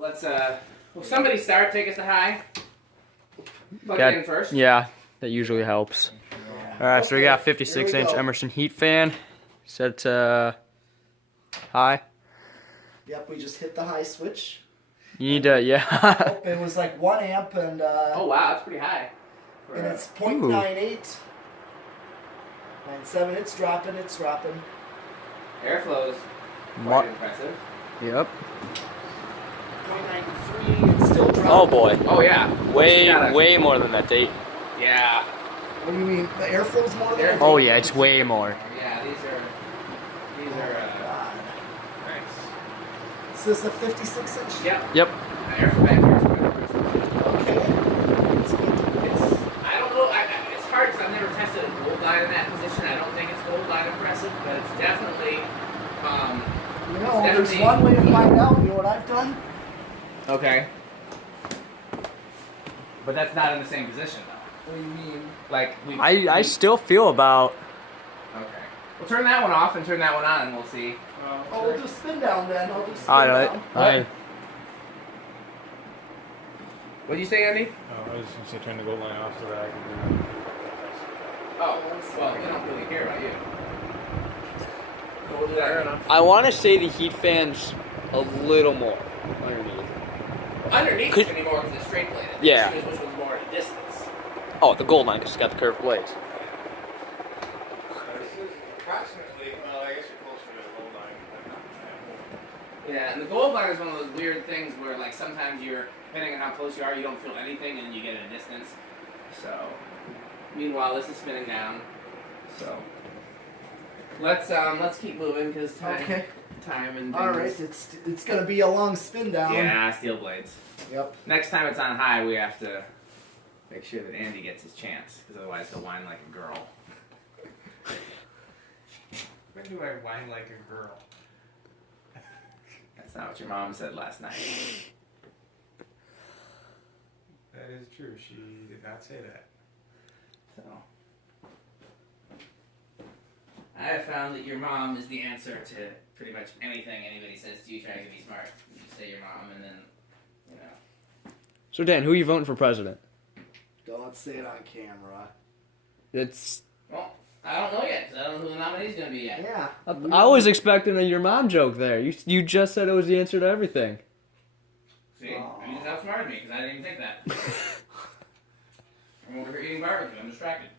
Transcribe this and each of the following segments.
Let's will somebody start? Take us to high. Plug it in first. Yeah, that usually helps. All right, so we got 56-inch Emerson Heat fan set to high. Yep, we just hit the high switch. You need to, yeah. It was like 1 amp and oh wow, that's pretty high. and it's 0.98. 97, it's dropping. Airflow's quite impressive. Yep. 0.93, it's still dropping. Oh boy. Oh yeah. Way more than that date. Yeah. What do you mean? The airflow's more than Oh yeah, it's way more. Yeah, these are nice. Is this a 56-inch? Yep. Yep. Airflow back here is quite impressive. Okay. I don't know. It's hard because I've never tested a gold line in that position. I don't think it's gold line impressive, but it's definitely. There's one way to find out. You know what I've done? Okay. But that's not in the same position though. What do you mean? Like I still feel about. Okay. We'll turn that one off and turn that one on, and we'll see. Oh, we'll do spin down then. I'll do spin Alright. down. What'd you say, Andy? Oh, I was just going to say turn the gold line off so that I can do that. Oh, well, we don't really care about you. So we'll do that. Fair enough. I want to say the heat fan's a little more underneath. Underneath is going to be more because it's straight bladed. Yeah. Which was more at a distance. Oh, the gold line because it's got the curved blades. This is approximately, well, I guess you're closer to the gold line. Yeah, and the gold line is one of those weird things where, like, sometimes you're, depending on how close you are, you don't feel anything, and you get a distance. So, meanwhile, this is spinning down. So, let's keep moving because time and things. All right, it's gonna be a long spin down. Yeah, steel blades. Yep. Next time it's on high, we have to make sure that Andy gets his chance, because otherwise he'll whine like a girl. When do I whine like a girl? That's not what your mom said last night. That is true. She did not say that. So, I have found that your mom is the answer to pretty much anything anybody says to you trying to be smart. You say your mom, and then, you know. So Dan, who are you voting for president? Don't say it on camera. It's. Well, I don't know yet, because I don't know who the nominee's going to be yet. Yeah. I was expecting a your mom joke there. You just said it was the answer to everything. See? You just outsmarted me, because I didn't even think that. I'm over here eating barbecue. I'm distracted.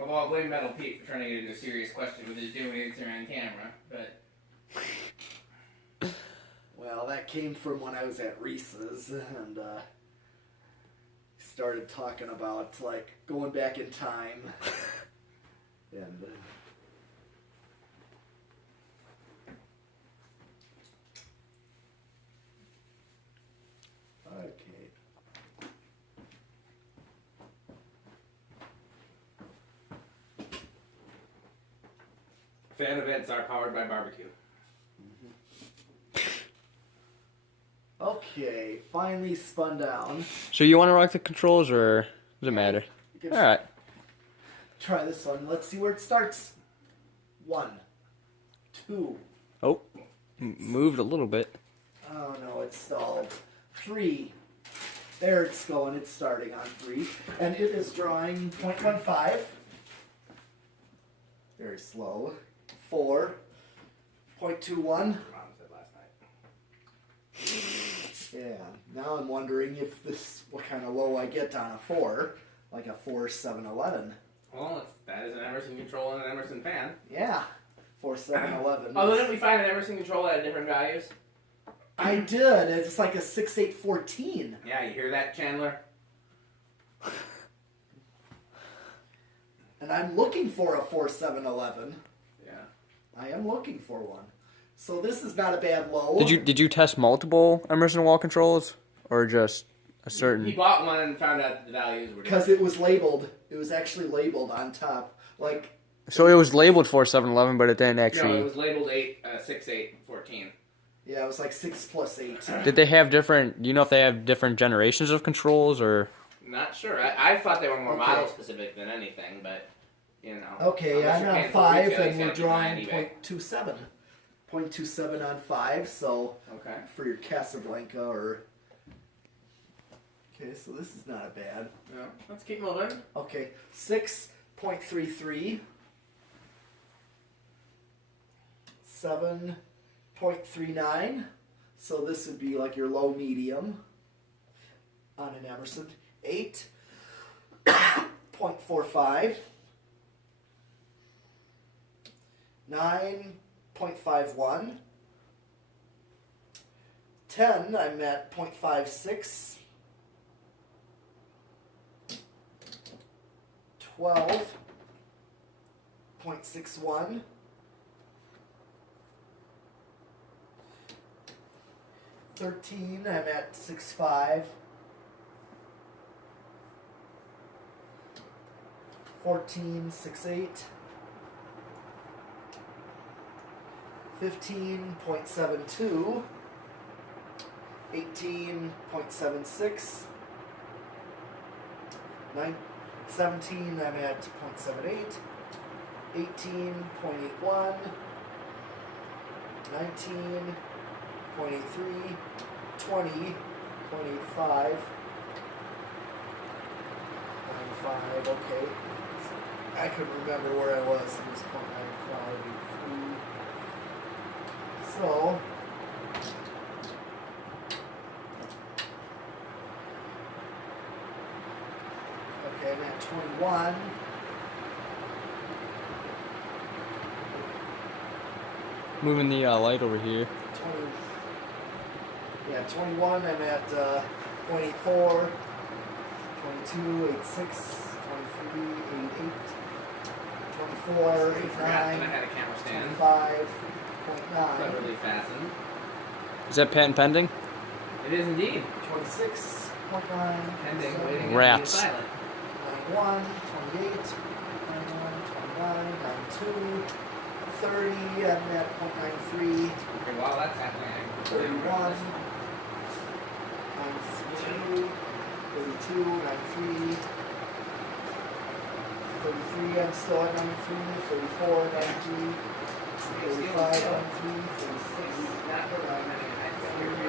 Although I'll blame Metal Pete for trying to get into a serious question with his doing answer on camera, but... Well, that came from when I was at Reese's and started talking about like going back in time and okay. Fan events are powered by barbecue. Okay, finally spun down. So you want to rock the controls or does it matter? All right. Try this one. Let's see where it starts. 1, 2. Oh, moved a little bit. Oh no, it's stalled. 3. There it's going. It's starting on 3. And it is drawing 0.15. Very slow. 4. 0.21. Mom said last night. Yeah. Now I'm wondering if what kind of low I get on a 4. Like a 4.711. Well, that is an Emerson control and an Emerson fan. Yeah. 4.711. Oh, didn't we find an Emerson control at different values? I did. It's like a 6.814. Yeah, you hear that, Chandler? And I'm looking for a 4.711. Yeah. I am looking for one. So this is not a bad low. Did you test multiple Emerson wall controls or just a certain? He bought one and found out that the values were different. Because it was labeled. It was actually labeled on top. Like. So it was labeled 4.711, but it didn't actually. No, it was labeled 6.814. Yeah, it was like 6 plus 8. Did they have different? Do you know if they have different generations of controls or? Not sure. I thought they were more model specific than anything, but you know. Okay, unless I'm you're on paying full 5 retail, and you we're gotta be drawing 90 back. 0.27. 0.27 on 5, so Okay. for your Casablanca or... Okay, so this is not bad. No, let's keep moving. Okay, 6.33. 7.39. So this would be like your low medium on an Emerson. 8.45. 9.51. 10, I'm at 0.56. 12.61. 13, I'm at 6.5. 14, 6.8. 15.72. 18.76. 17, I'm at 0.78. 18.81. 19.83. 20.85. 0.95, okay. I couldn't remember where I was. It was 0.9583. So, okay, I'm at 21. Moving the light over here. 21, I'm at 0.84, 22, 86, 23, 88, 24, I forgot that I 89, had a camera stand. 25.9, Cleverly fastened. Is that patent pending? It is indeed. 26.9, Pending, 27, waiting, Rats. and being silent. 91, 28, 91, 29, 92, 30, I'm at 0.93, Okay, while that's happening, I can 31, 92, 32, 93, 33, I'm still at 93, 34, 93, 35, 93, 36, not the one that I figured we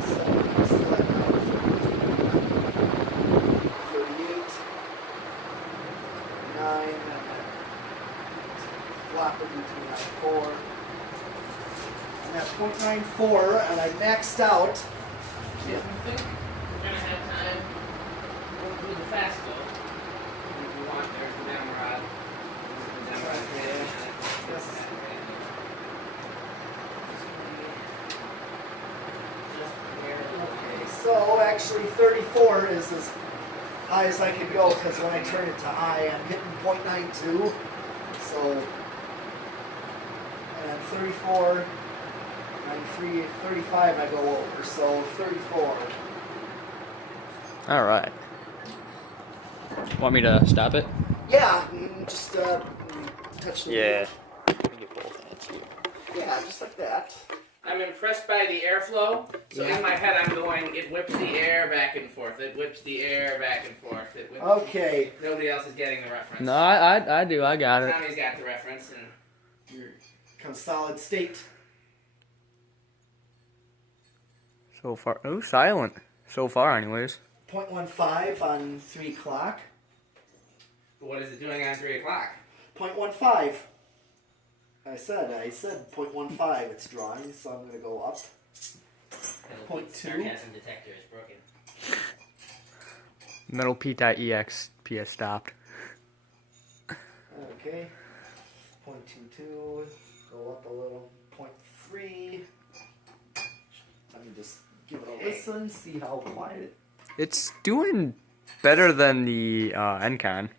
37, I'm still at 93, 38, 9, I'm at flopping between 94. I'm at 0.94 and I maxed out. Yeah, I think we're gonna have time. We'll do the fast go. If you want, there's the demo rod. The demo rod. Yes. Okay, so actually 34 is as high as I can go because when I turn it to high, I'm hitting 0.92. So, and 34, 93, 35 I go over. So 34. All right. Want me to stop it? Yeah, just touch the Yeah. Yeah, just like that. I'm impressed by the airflow. So Yeah. in my head, I'm going, it whips the air back and forth. It whips the air back and forth. It whips Okay. Nobody else is getting the reference. No, I do. I got it. Tommy's got the reference. And Kind of solid state. So far, oh, silent. So far, anyways. 0.15 on 3 o'clock. what is it doing on 3 o'clock? 0.15. I said 0.15 it's drawing, so I'm going to go up. Point two. Sarcasm detector is broken. Metal P.exe stopped. Okay. 0.22. Go up a little. 0.3. Let me just give it a listen, see how quiet. It's doing better than the Encon.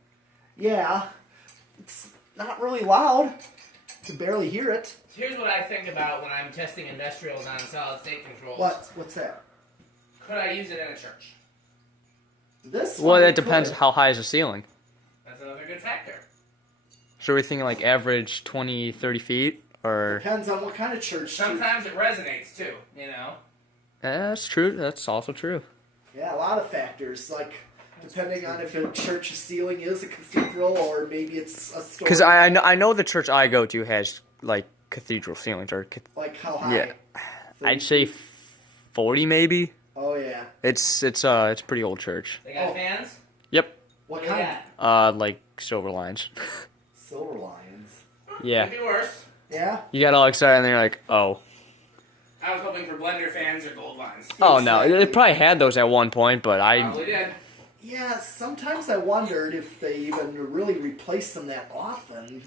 Yeah. It's not really loud. You can barely hear it. Here's what I think about when I'm testing industrials on solid state controls. What's that? Could I use it in a church? This Well, one that depends could. how high is the ceiling. That's another good factor. So we're thinking like average 20, 30 feet? Or... Depends on what kind of church. Sometimes it resonates too, you know? That's true. That's also true. Yeah, a lot of factors. Like Depending on if a church ceiling is a cathedral or maybe it's a story. Because I know the church I go to has like cathedral ceilings or Like how high? yeah. I'd say 40 maybe. Oh yeah. It's pretty old church. They got fans? Yep. What What kind? got? Like silver lines. Silver lions. Yeah. Could be worse. Yeah. You got all excited and then you're like, oh. I was hoping for blender fans or gold lines. Oh no, they probably had those at one point, but Probably did. Yeah. Sometimes I wondered if they even really replace them that often,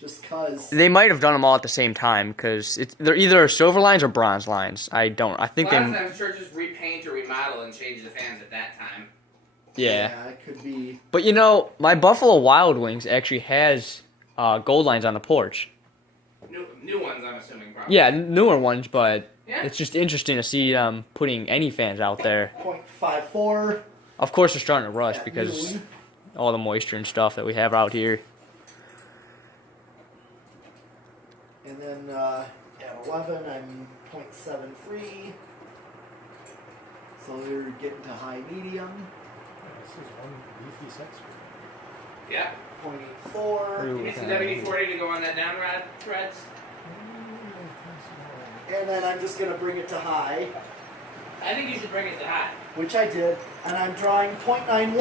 just cause. they might have done them all at the same time because they're either silver lines or bronze lines. I think A lot of in times churches repaint or remodel and change the fans at that time. yeah. It could be. But you know, my Buffalo Wild Wings actually has gold lines on the porch. New ones, I'm assuming, probably. Yeah, newer ones, but Yeah. it's just interesting to see putting any fans out there. 0.54. Of course, they're starting to rust at because noon. all the moisture and stuff that we have out here. And then at 11, I'm 0.73. So they're getting to high medium. This is one leafy sex. Yeah. 0.84. You need some WD-40 to go on that down rod threads. And then I'm just going to bring it to high, I think you should bring it to high. which I did. And I'm drawing 0.91.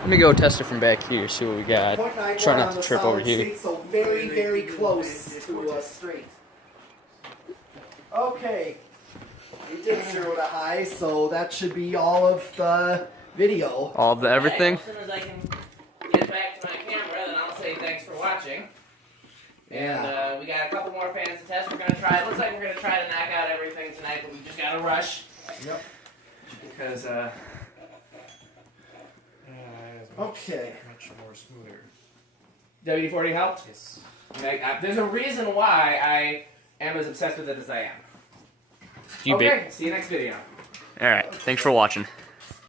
Let me go test it from back here, see what we got. 0.91 Try not on to the trip over solid here. state, so very, very close to a straight. Okay. We did 0 to high, so that should be all of the video. All the everything. Okay, well, as soon as I can get back to my camera, then I'll say thanks for watching. And we got a couple more fans to test. We're gonna try. It looks like we're gonna try to knock out everything tonight, but we just gotta rush Yep. because Okay. Much more smoother. WD-40 helped. Yes. There's a reason why I am as obsessed with it as I am. You Okay, see you next video. All right. Thanks for watching.